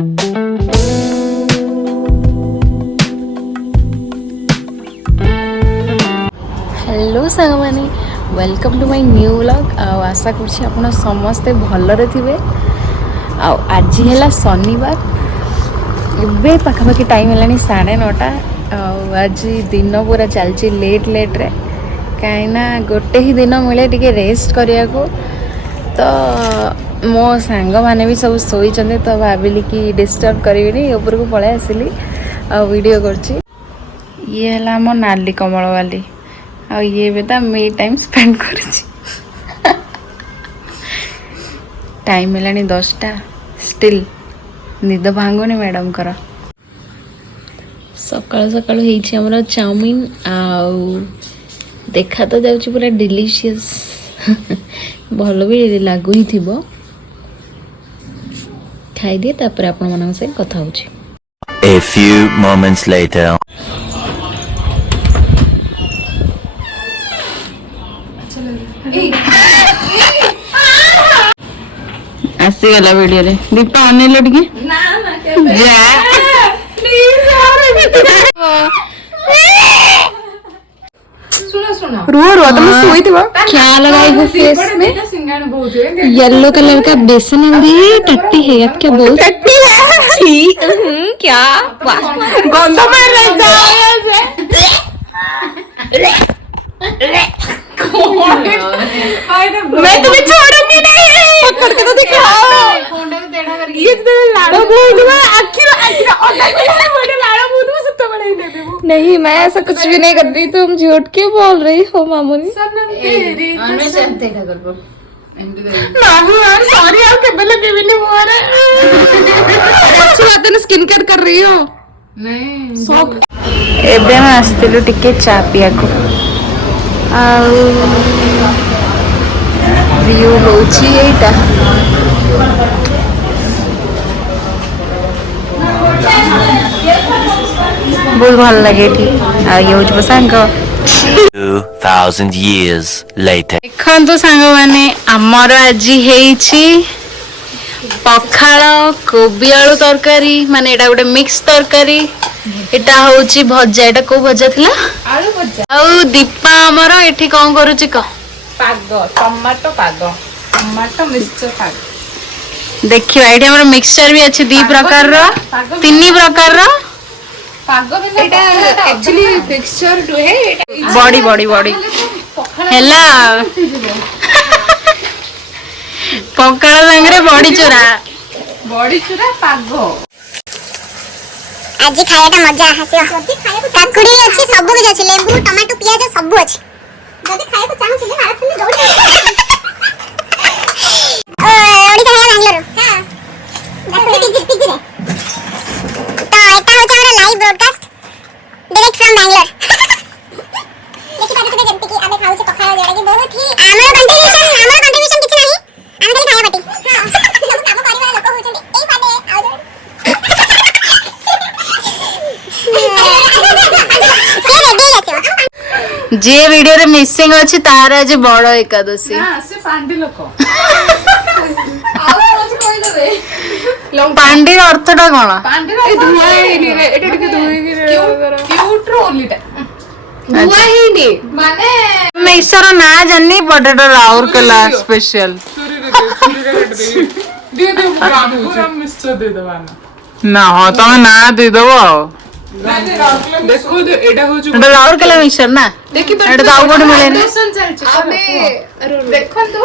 Hello सांग मैंने welcome to my new vlog. आशा करछि आपण समस्ते भलरे थिबे। आज है शनिवार, एबे पाखापाखि टाइम है 9:30। आज दिन पूरा चलची लेट रे कहीं गोटे ही दिन मिले टिके रेस्ट करिया को। तो मो सांग माने भी सब सोई चंदे, तो भाविली कि डिस्टर्ब करिवेनी ऊपर को पळे आसिली आ वीडियो करछि। ये हला मो नाली कमल वाली आ ये बेटा मी टाइम स्पेंड करुछि। टाइम है 10टा, स्टिल निद भांगुनी मैडम कर। सकाल सकाल होइछि हमर चाउमीन आउ देखा तो जाउछि पूरा डिलीशियस। भल भी लागु ही थिबो। खाई दिए तापर आपण मन से कथा होछि। A few moments later. आसी गला वीडियो रे दीपा अनेलो टिके ना ना जा प्लीज सुनो सुनो रो तुम सोई थी क्या लगाई हो फेस में? येलो कलर का बेसन हल्दी टट्टी है। अब क्या बोल टट्टी है? छी क्या गंदा मार रहा मैं तुम्हें छोड़ूंगी नहीं। पकड़ के तो दिखाओ। ये तो लाड़ो बोल दूंगा आखिर लाड़ो बोल दूंगा सब तो बड़ा ही ले वो। नहीं मैं ऐसा कुछ भी नहीं कर रही, तुम झूठ के बोल रही हो मामूनी। तेरी मैं जानते का कर को नहीं यार, सॉरी यार केबे लगे भी नहीं हुआ रे। अच्छी बात है ना, स्किन केयर कर रही हो नहीं सब। एबे मैं आस्तिलु टिके चा पिया को व्यू होची एटा। बहुत भल लगे थी। ये होच पसंद 2000 years later. देखन तो सांग माने हमर आजी हेछि पखाळ कोबी आलू तरकारी, माने एटा गोटे मिक्स तरकारी। एटा होची भजा। एटा को भजा थिला? आलू भजा। आउ दीपा हमर एठी कोन करूची क पाग टमाटो पाग टमाटो मिक्सचर पाग। देखियो एठी हमर मिक्सचर भी अछि दी प्रकार रो, तीन प्रकार रो पाग। एटा एक्चुअली मिक्सचर टू है बॉडी बॉडी बॉडी हेला पकाळ संगरे बॉडी चूरा पाग। आज खायाटा मजा आसीओ। काकुड़ी भी अछि, सब कुछ अछि, लेंबू टमाटो पियाज सब अछि। जदी खाए को चाहू छिले भारत में दौड़ ओडिसा है बेंगलुरु। हां देखो पिजी रे। तो एटा होता हमरा live broadcast direct from Bengaluru. देखि पाते तो जेंति कि आमे खाउ छी पखाळ जोडा कि बहुत ही हमर कंट्रीब्यूशन किछ नाही। आमे खाली खाया पाटी। हां सब काम करबा लोक होचंदी एई पाटे आउ जे वीडियो रे मिसिंग अछि तार आज बड़ एकादशी ना से पांडी लोक आ रोज कोइ देबे पांडी अर्थटा कोन? पांडी रे धुआ हेनी रे एटा टिके धुई रे क्यूट रो ओनलीटा धुआ हेनी माने मिक्सर ना जानी पोटैटो राउरकेला स्पेशल दे पूरा मिक्सचर दे दवाना ना। हां तमे ना दे दबो। देखो तो एटा हो जो एटा राउरकेला मिक्सचर ना। देखि एटा दाउ कोड मिले दर्शन चलछि हमें देखन तो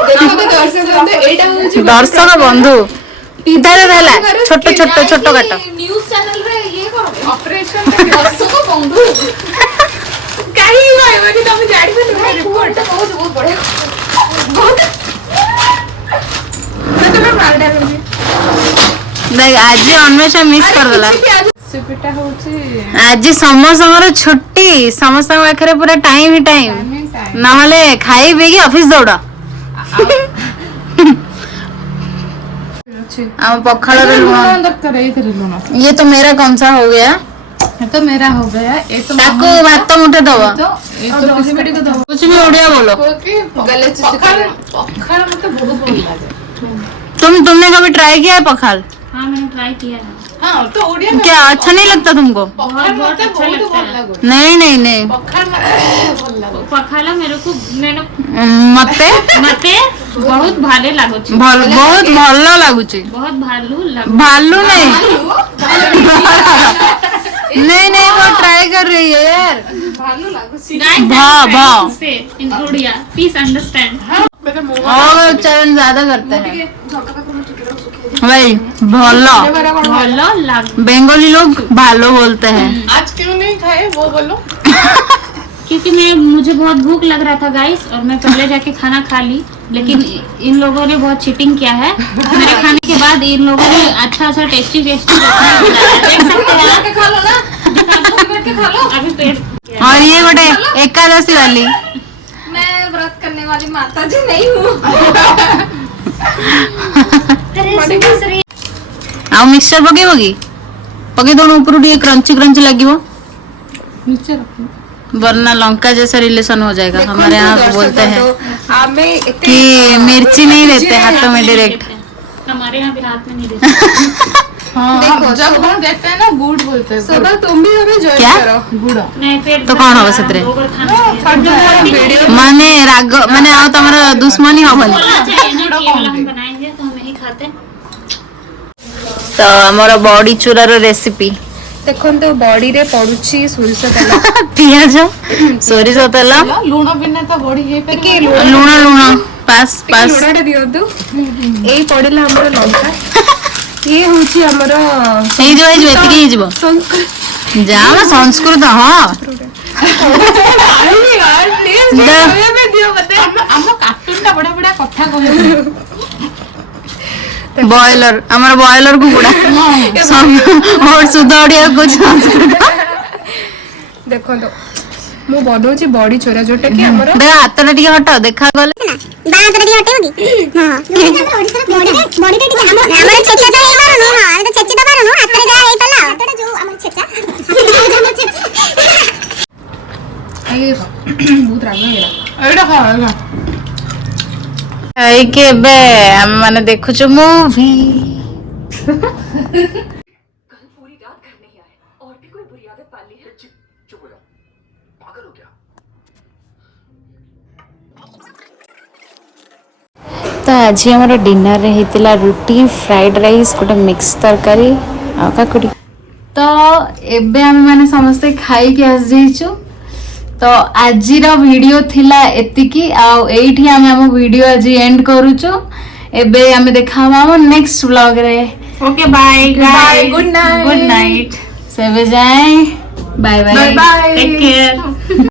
एटा हो जो दर्शक बंधु इधर रहला छोटो छोटो छोटो काटो न्यूज़ चैनल रे ये करो ऑपरेशन दर्शक बंधु काई होय माने तुम जानि बने रिपोर्ट बहुत बढ़िया बहुत मैं मार डालूंगी। नहीं आज अन्वेषा मिस कर देला। सिपिटा होची आज समस्त छुट्टी, समस्त पाखरे पूरा टाइम ही टाइम ना हले खाई बेगी ऑफिस दौड़ा। हम पखाल रे लूण ये तो मेरा कौन सा हो गया? ये तो मेरा हो गया। ये तो ताको भात मुठे दबा ये तो किसी बेटी को दबा। कुछ भी ओडिया बोलो। गले से पखाल पखाल मतलब बहुत बोल लागे। तुमने कभी ट्राई किया है पखाल? हाँ मैंने ट्राई किया है। हाँ तो ओडिया में क्या अच्छा नहीं लगता तुमको? बहुत अच्छा लगता है। नहीं नहीं नहीं पखाला मेरे को मते मते बहुत भाले लागुଛି। बहुत ଭଲ ଲାଗୁଛି। बहुत भालू भालू नहीं नहीं नहीं वो ट्राई कर रही है यार। भाव से इन उड़िया प्लीज अंडरस्टैंड। और चरण ज्यादा करते हैं भाई भलो भालो लागु बंगाली लोग भालो बोलते हैं। आज क्यों नहीं खाए वो बोलो। क्योंकि मुझे बहुत भूख लग रहा था गाइस और मैं पहले जाके खाना खा ली, लेकिन इन लोगों ने बहुत चीटिंग किया है। मेरे खाने के बाद इन लोगों ने अच्छा टेस्टी देख सकते हैं। खा लो ना, खा लो। अभी पेट और ये गोटे एकादशी वाली मैं व्रत करने वाली माता जी नहीं हूँ। ଆଉ ମିକ୍ସଚର ପକେଇବ କି? ପକେଇ ଦଉନ ଉପରୁ ଟିକେ क्रंची क्रंची लगिवो वरना लंका जैसा रिलेशन हो जाएगा। हमारे यहाँ बोलते हैं कि मिर्ची नहीं देते हाथों में डायरेक्ट। हमारे यहाँ भी हाथ में नहीं देते। देखो जब हम देते हैं ना गुड़ बोलते हैं। सुबह तुम भी हमें ज्वाइन क्या? करो गुड़। नहीं पेट तो कौन होगा ସେଥିରେ? माने राग माने आओ तमरो दुश्मनी होबनी। हम बनाएंगे तो हम यही खाते हैं। तो हमर बॉडी चूरार रेसिपी देखो बॉडी रे पड़ुची सोरिष तेल पियाज सोरिष तेल लूण बिना तो बॉडी हे पे लूण लूण पास पास लूणटा दियंतु एई पड़िला हमर लंका ये होची हमर हे जो एतिकी हे जिवो संस्कृत जाम संस्कृत हां हम कार्टून टा बड़ा बड़ा कथा कहू बॉयलर हमारा बॉयलर कुकुड़ा और शुद्ध ओडिया कुछ देखो तो मु बनौची बॉडी चोरा जोटा कि हमर देखा हाथ टिके हटाओ देखा गले बा हाथ रे हटेबो की हां बॉडी रे टिके हमर छेचा तो हे मारनु हां तो छेची तो मारनु हाथ रे जा हे पला हाथ जो हमर छेचा हमर छेचा आई बहुत राग हेला एडा खा आई के बे हम माने देखुछु मूवी तो आज हमारा डिनर रे हेतिला रोटी फ्राइड राइस गोटे मिक्स तरकारी आ काकुड़ी। तो एबे हम माने समस्त खाई के आस जाइछु। तो आजिर वीडियो थिला एतिकी आउ एठी हम हम वीडियो आज एंड करूछु। एबे हम देखा हम नेक्स्ट व्लॉग रे। Okay bye bye good night good night सेवे जाए bye bye bye take care.